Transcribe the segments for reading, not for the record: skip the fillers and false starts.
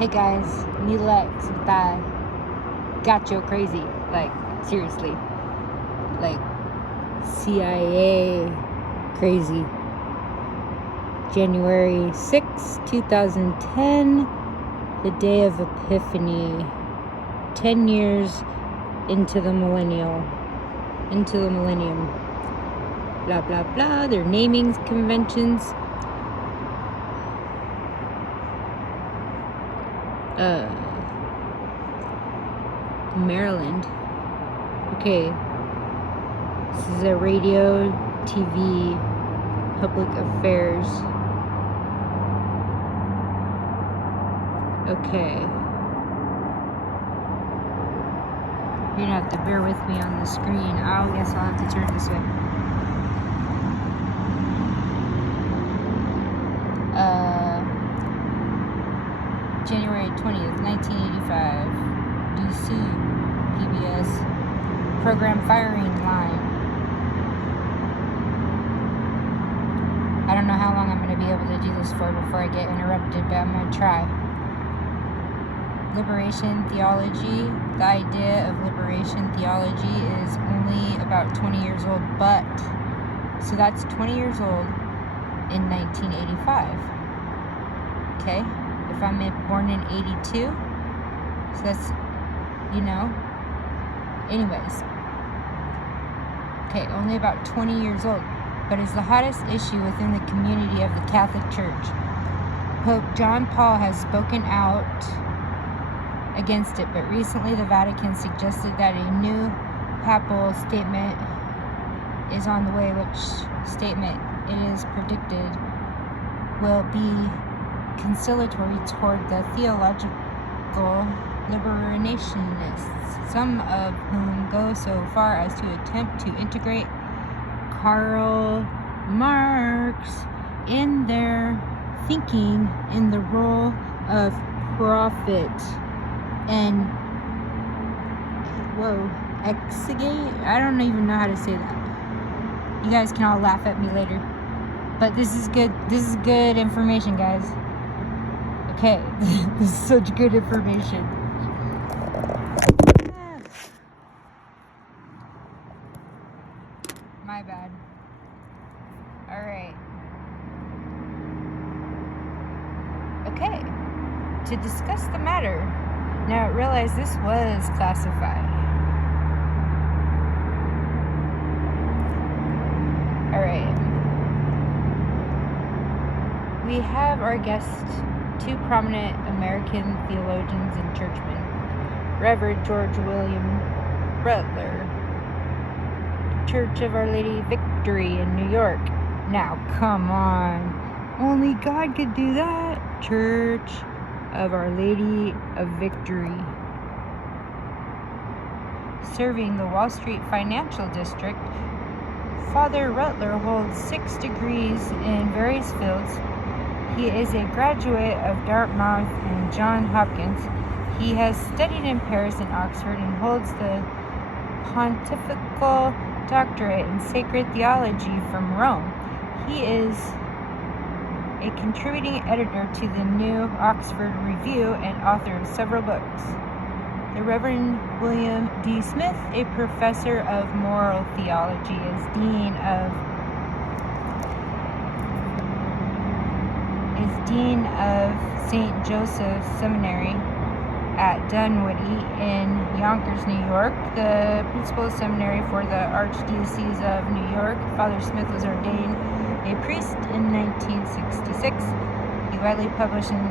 Hey guys, Lex with that gacho crazy. Like, seriously. Like, CIA crazy. January 6, 2010, the day of Epiphany. 10 years into the millennium. Blah, blah, blah. Their naming conventions. Maryland. Okay. This is a radio, TV, public affairs. Okay. You're gonna have to bear with me on the screen. I guess I'll have to turn this way. January 20th, 1985. DC, PBS. Program firing line. I don't know how long I'm going to be able to do this for before I get interrupted, but I'm going to try. Liberation theology. The idea of liberation theology is only about 20 years old, but, so that's 20 years old in 1985. Okay? If I'm born in 82, so that's, anyways. Okay, only about 20 years old, but is the hottest issue within the community of the Catholic Church. Pope John Paul has spoken out against it, but recently the Vatican suggested that a new papal statement is on the way, which statement it is predicted will be conciliatory toward the theological liberationists, some of whom go so far as to attempt to integrate Karl Marx in their thinking in the role of prophet and exegete. I don't even know how to say that. You guys can all laugh at me later, but this is good. This is good information, guys. Okay, this is such good information. My bad. Alright. Okay. To discuss the matter. Now, I realize this was classified. Alright. We have our guest, two prominent American theologians and churchmen, Reverend George William Butler, Church of Our Lady Victory in New York. Now, come on. Only God could do that. Church of Our Lady of Victory. Serving the Wall Street Financial District, Father Rutler holds 6 degrees in various fields. He is a graduate of Dartmouth and Johns Hopkins. He has studied in Paris and Oxford and holds the Pontifical Doctorate in Sacred Theology from Rome. He is a contributing editor to the New Oxford Review and author of several books. The Reverend William D. Smith, a professor of moral theology, is Dean of St. Joseph's Seminary at Dunwoody in Yonkers, New York, the principal seminary for the Archdiocese of New York. Father Smith was ordained a priest in 1966. He widely published in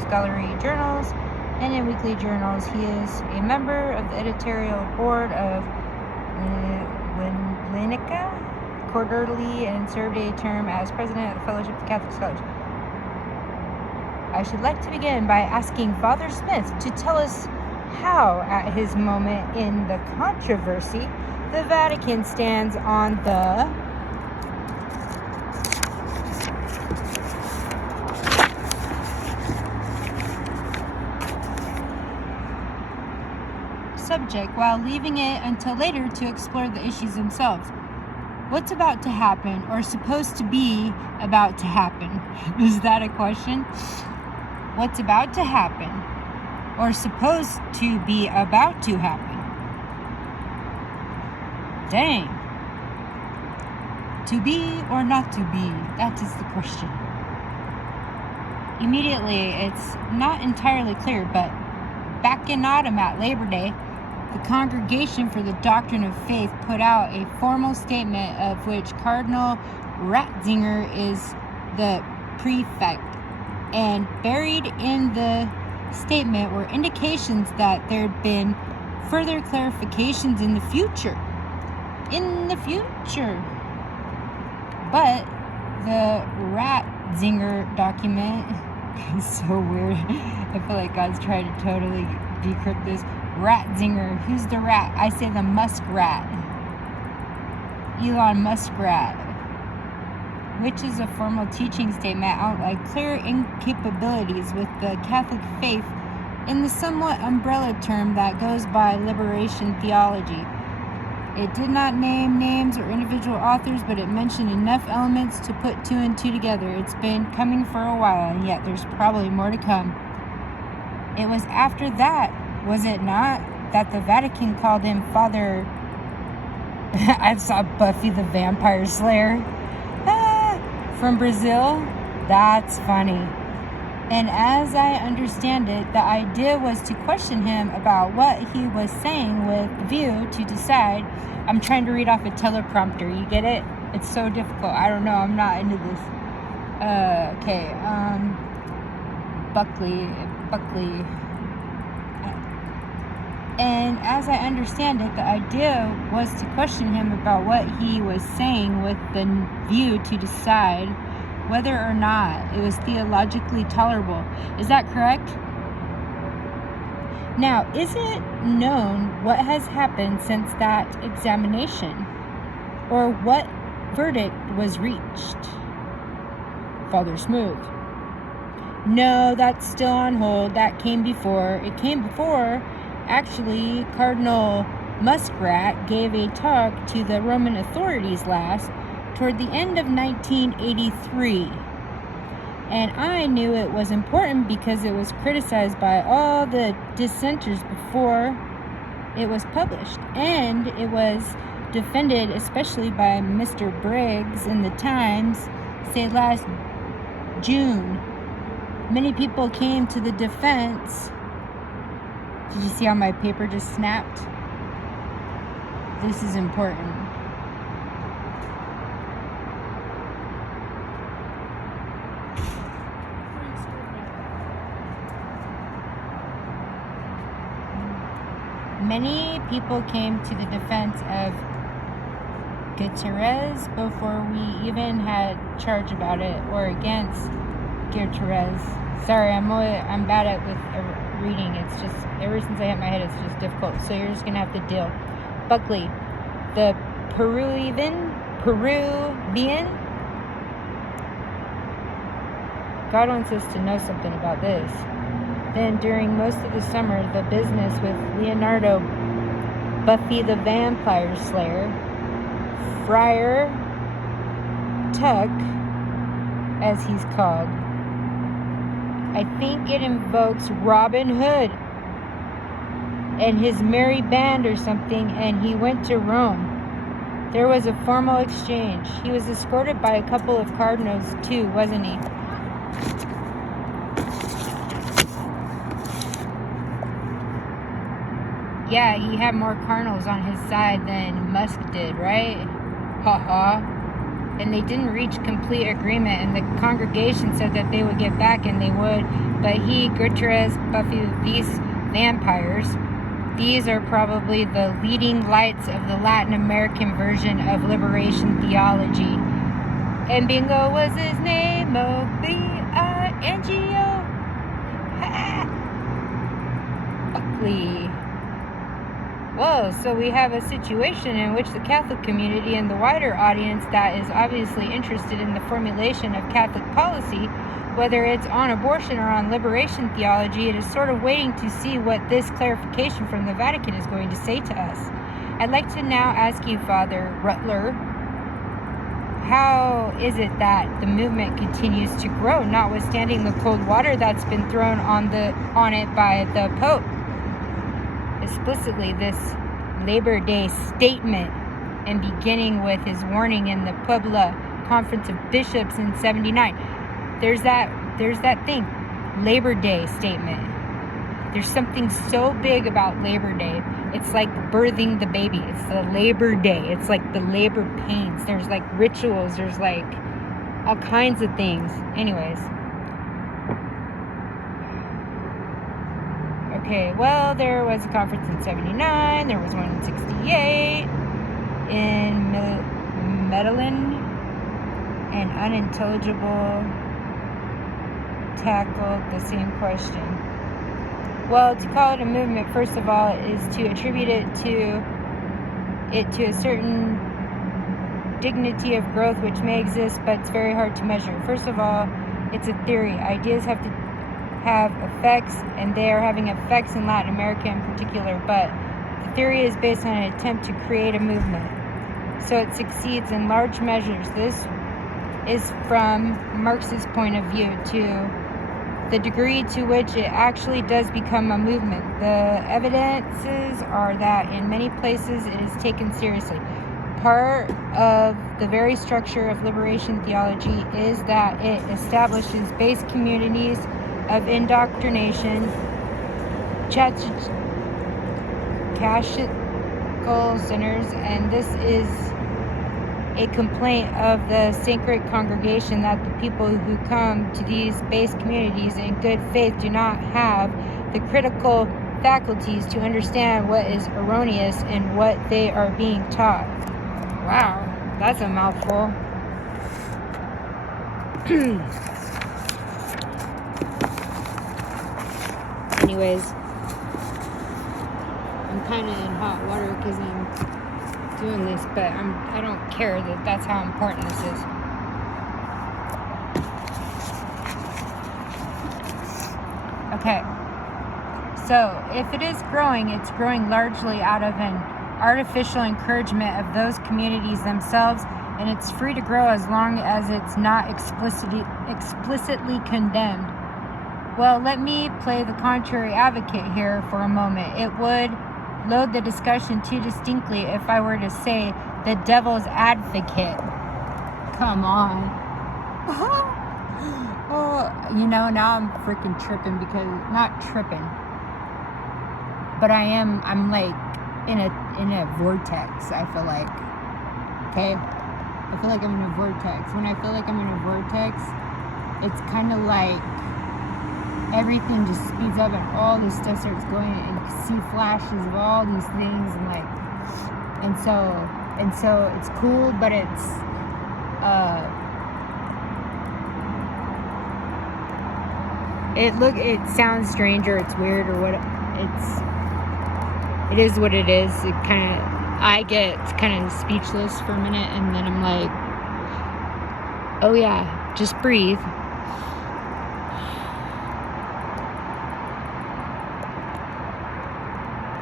scholarly journals and in weekly journals. He is a member of the editorial board of Linica Quarterly and served a term as president of the Fellowship of Catholic Scholars. I should like to begin by asking Father Smith to tell us how, at his moment in the controversy, the Vatican stands on the subject while leaving it until later to explore the issues themselves. What's about to happen, or supposed to be about to happen? Is that a question? what's about to happen, or supposed to be about to happen. Dang. To be or not to be? That is the question. Immediately, it's not entirely clear, but back in autumn at Labor Day, the Congregation for the Doctrine of Faith put out a formal statement of which Cardinal Ratzinger is the prefect. And buried in the statement were indications that there had been further clarifications in the future. But the Ratzinger document is so weird. I feel like God's trying to totally decrypt this. Ratzinger. Who's the rat? I say the muskrat. Elon Muskrat. Which is a formal teaching statement outlined clear incapabilities with the Catholic faith in the somewhat umbrella term that goes by liberation theology. It did not name names or individual authors, but it mentioned enough elements to put two and two together. It's been coming for a while, and yet there's probably more to come. It was after that, was it not, that the Vatican called him Father... I saw Buffy the Vampire Slayer from Brazil. That's funny. And as I understand it, the idea was to question him about what he was saying with the view to decide. I'm trying to read off a teleprompter. You get it? It's so difficult. I don't know. I'm not into this. Okay. Buckley. And as I understand it, the idea was to question him about what he was saying with the view to decide whether or not it was theologically tolerable. Is that correct? Now, is it known what has happened since that examination? Or what verdict was reached? Father Smooth. No, that's still on hold. That came before. It came before, actually, Cardinal Muskrat gave a talk to the Roman authorities toward the end of 1983. And I knew it was important because it was criticized by all the dissenters before it was published. And it was defended especially by Mr. Briggs in the Times, say last June. Many people came to the defense. Did you see how my paper just snapped? This is important. Many people came to the defense of Gutierrez before we even had charge about it, or against Gutierrez. Sorry, I'm bad at with reading. It's just, ever since I hit my head, it's just difficult. So you're just gonna have to deal. Buckley, the Peruvian. God wants us to know something about this. Then, during most of the summer, the business with Leonardo, Buffy the Vampire Slayer, Friar Tuck, as he's called. I think it invokes Robin Hood and his merry band or something, and he went to Rome. There was a formal exchange. He was escorted by a couple of cardinals, too, wasn't he? Yeah, he had more cardinals on his side than Musk did, right? Ha. And they didn't reach complete agreement, and the congregation said that they would get back, and they would. But he, Gutierrez, Buffy, these vampires, these are probably the leading lights of the Latin American version of liberation theology. And Bingo was his name, O-B-I-N-G-O. Buckley. Whoa, so we have a situation in which the Catholic community and the wider audience that is obviously interested in the formulation of Catholic policy, whether it's on abortion or on liberation theology, it is sort of waiting to see what this clarification from the Vatican is going to say to us. I'd like to now ask you, Father Rutler, how is it that the movement continues to grow, notwithstanding the cold water that's been thrown on it by the Pope? Explicitly, this Labor Day statement, and beginning with his warning in the Puebla Conference of Bishops in 79. There's that thing, Labor Day statement. There's something so big about Labor Day. It's like birthing the baby. It's the Labor Day. It's like the labor pains. There's like rituals. There's like all kinds of things. Anyways. Okay, well, there was a conference in 79. There was one in 68 in Medellin. And unintelligible tackled the same question. Well, to call it a movement, first of all, is to attribute it to a certain dignity of growth which may exist, but it's very hard to measure. First of all, it's a theory. Ideas have to have effects, and they are having effects in Latin America in particular, but the theory is based on an attempt to create a movement. So it succeeds in large measures. This is from Marx's point of view to the degree to which it actually does become a movement. The evidences are that in many places it is taken seriously. Part of the very structure of liberation theology is that it establishes base communities of indoctrination, catechical centers, and this is a complaint of the sacred congregation that the people who come to these base communities in good faith do not have the critical faculties to understand what is erroneous and what they are being taught. Wow, that's a mouthful. Anyways, I'm kind of in hot water because I'm doing this, but I don't care that that's how important this is. Okay, so if it is growing, it's growing largely out of an artificial encouragement of those communities themselves, and it's free to grow as long as it's not explicitly condemned. Well, let me play the contrary advocate here for a moment. It would load the discussion too distinctly if I were to say the devil's advocate. Come on. Oh, now I'm freaking tripping because, not tripping, but I'm like in a vortex, I feel like. Okay? I feel like I'm in a vortex. When I feel like I'm in a vortex, it's kind of like everything just speeds up and all this stuff starts going, and you can see flashes of all these things, and so it's cool, but it's it sounds strange or it's weird or what. It is what it is. I get kind of speechless for a minute, and then I'm like, oh yeah, just breathe.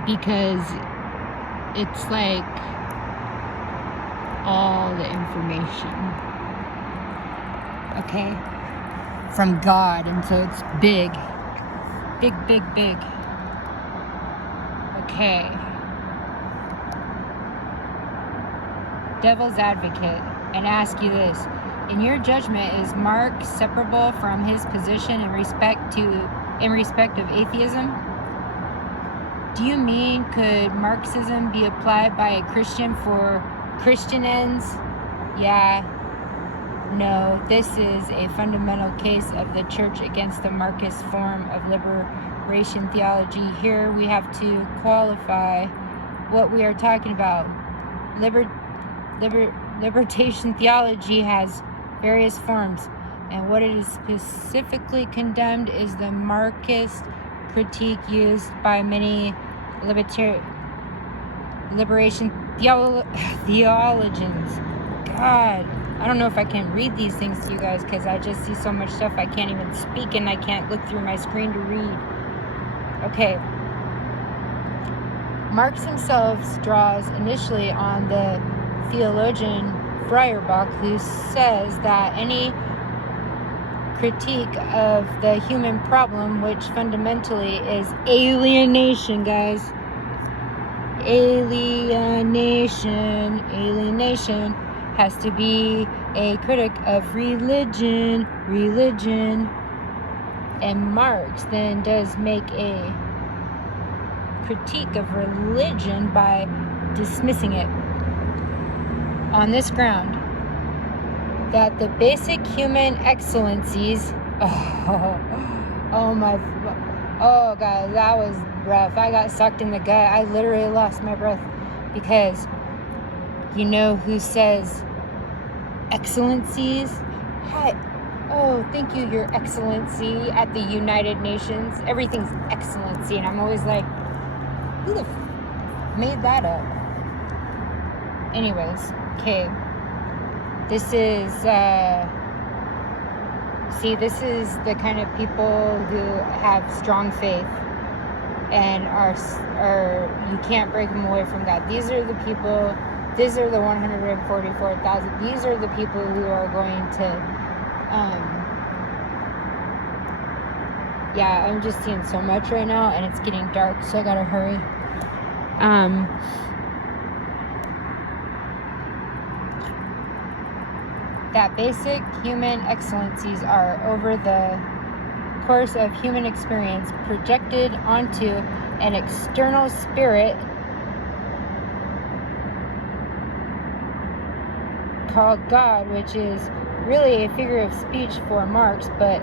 Because it's like all the information, okay, from God, and so it's big. Okay. Devil's advocate, and ask you this: in your judgment, is Mark separable from his position in respect of atheism? Do you mean could Marxism be applied by a Christian for Christian ends? Yeah. No, this is a fundamental case of the church against the Marxist form of liberation theology. Here we have to qualify what we are talking about. Liberation theology has various forms, and what it is specifically condemned is the Marxist critique used by many liberation theologians. God, I don't know if I can read these things to you guys because I just see so much stuff I can't even speak, and I can't look through my screen to read. Okay. Marx himself draws initially on the theologian Feuerbach, who says that any critique of the human problem, which fundamentally is alienation, guys. Alienation has to be a critic of religion. And Marx then does make a critique of religion by dismissing it on this ground, that the basic human excellencies, oh God, that was rough. I got sucked in the gut. I literally lost my breath, because you know who says excellencies? Hi. Oh, thank you, Your Excellency, at the United Nations. Everything's excellency, and I'm always like, who the made that up? Anyways, okay. This is, this is the kind of people who have strong faith and are you can't break them away from God. These are the people, these are the 144,000. These are the people who are going to, yeah, I'm just seeing so much right now, and it's getting dark, so I gotta hurry. That basic human excellencies are, over the course of human experience, projected onto an external spirit called God, which is really a figure of speech for Marx, but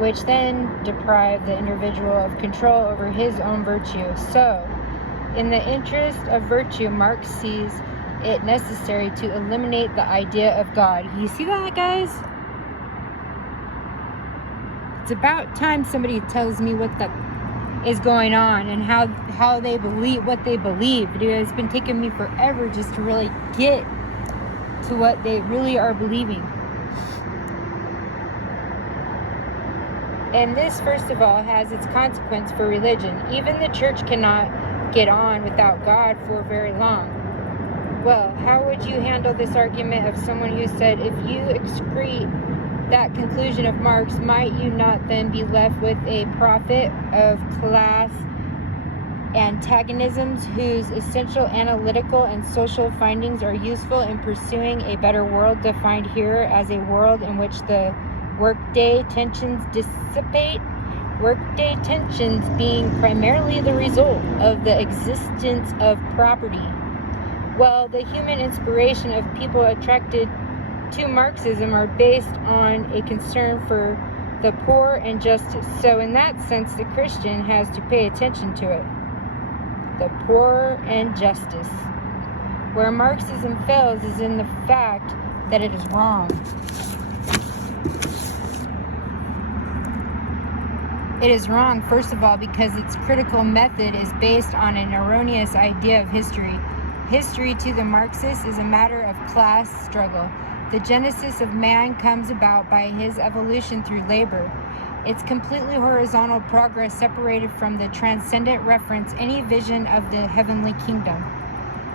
which then deprive the individual of control over his own virtue. So, in the interest of virtue, Marx sees it necessary to eliminate the idea of God. You see that, guys? It's about time somebody tells me what is going on and how they believe what they believe. Dude, it's been taking me forever just to really get to what they really are believing. And this, first of all, has its consequence for religion. Even the church cannot get on without God for very long. Well, how would you handle this argument of someone who said, if you excrete that conclusion of Marx, might you not then be left with a prophet of class antagonisms whose essential analytical and social findings are useful in pursuing a better world, defined here as a world in which the workday tensions dissipate? Workday tensions being primarily the result of the existence of property. Well, the human inspiration of people attracted to Marxism are based on a concern for the poor and justice. So in that sense, the Christian has to pay attention to it. The poor and justice. Where Marxism fails is in the fact that it is wrong. It is wrong, first of all, because its critical method is based on an erroneous idea of history. History to the Marxist is a matter of class struggle. The genesis of man comes about by his evolution through labor. Its completely horizontal progress separated from the transcendent reference any vision of the heavenly kingdom.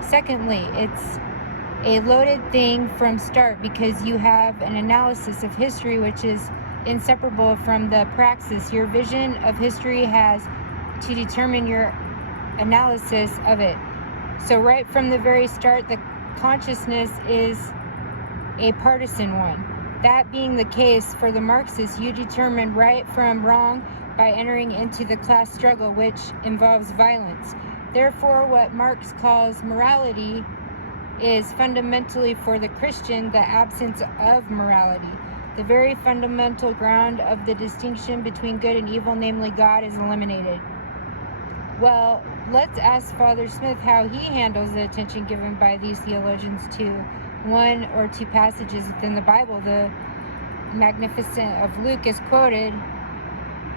Secondly, it's a loaded thing from start because you have an analysis of history which is inseparable from the praxis. Your vision of history has to determine your analysis of it. So right from the very start, the consciousness is a partisan one. That being the case for the Marxists, you determine right from wrong by entering into the class struggle, which involves violence. Therefore, what Marx calls morality is fundamentally for the Christian the absence of morality. The very fundamental ground of the distinction between good and evil, namely God, is eliminated. Well, let's ask Father Smith how he handles the attention given by these theologians to one or two passages within the Bible. The Magnificent of Luke is quoted,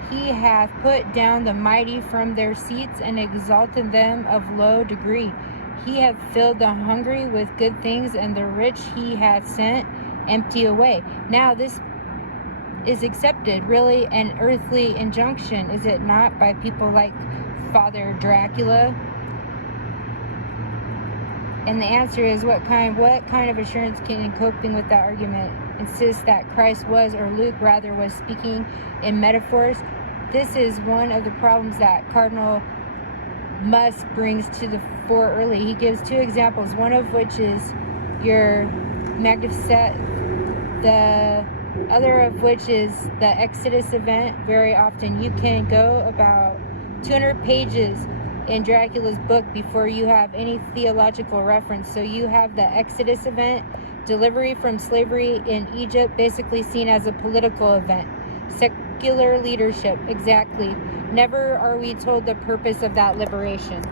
"He hath put down the mighty from their seats and exalted them of low degree. He hath filled the hungry with good things, and the rich he hath sent empty away." Now this is accepted, really an earthly injunction, is it not, by people like Father Dracula? And the answer is, what kind of assurance can, in coping with that argument, insist that Christ was, or Luke rather, was speaking in metaphors? This is one of the problems that Cardinal Musk brings to the fore early. He gives two examples, one of which is your Magnificat, the other of which is the Exodus event. Very often you can go about 200 pages in Dracula's book before you have any theological reference. So you have the Exodus event, delivery from slavery in Egypt, basically seen as a political event. Secular leadership, exactly. Never are we told the purpose of that liberation.